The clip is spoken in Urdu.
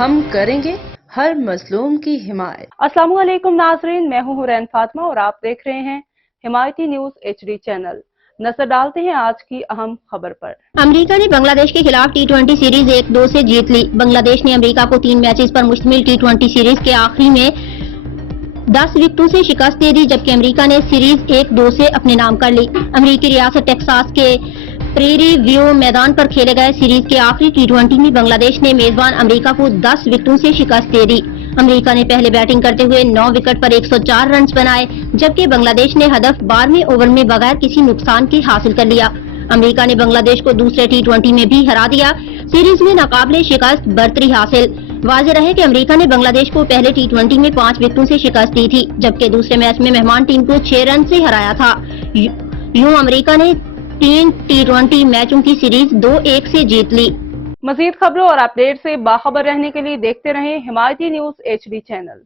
ہم کریں گے ہر مظلوم کی حمایت۔ السلام علیکم ناظرین، میں ہوں حورین فاطمہ اور آپ دیکھ رہے ہیں حمایتی نیوز HD چینل۔ نظر ڈالتے ہیں آج کی اہم خبر پر۔ امریکہ نے بنگلہ دیش کے خلاف T20 سیریز 1-2 سے جیت لی۔ بنگلہ دیش نے امریکہ کو 3 میچز پر مشتمل T20 سیریز کے آخری میں 10 وکٹوں سے شکست دے دی، جبکہ امریکہ نے سیریز 1-2 سے اپنے نام کر لی۔ امریکی ریاست ٹیکساس کے پریری ویو میدان پر کھیلے گئے سیریز کے آخری T20 میں بنگلہ دیش نے میزبان امریکہ کو 10 وکٹوں سے شکست دے دی۔ امریکہ نے پہلے بیٹنگ کرتے ہوئے 9 وکٹ پر 104 رنز بنائے، جبکہ بنگلہ دیش نے ہدف 12ویں اوور میں بغیر کسی نقصان کے حاصل کر لیا۔ امریکہ نے بنگلہ دیش کو دوسرے T20 میں بھی ہرا دیا، سیریز میں ناقابل شکست برتری حاصل۔ واضح رہے کہ امریکہ نے بنگلہ دیش کو پہلے T20 میں 5 وکٹوں سے شکست دی تھی، جبکہ دوسرے میچ میں مہمان ٹیم کو 6 رن سے ہرایا تھا۔ یوں امریکہ نے 3 T20 میچوں کی سیریز 2-1 سے جیت لی۔ مزید خبروں اور اپ ڈیٹ سے باخبر رہنے کے لیے دیکھتے رہیں حمایتی نیوز HD چینل۔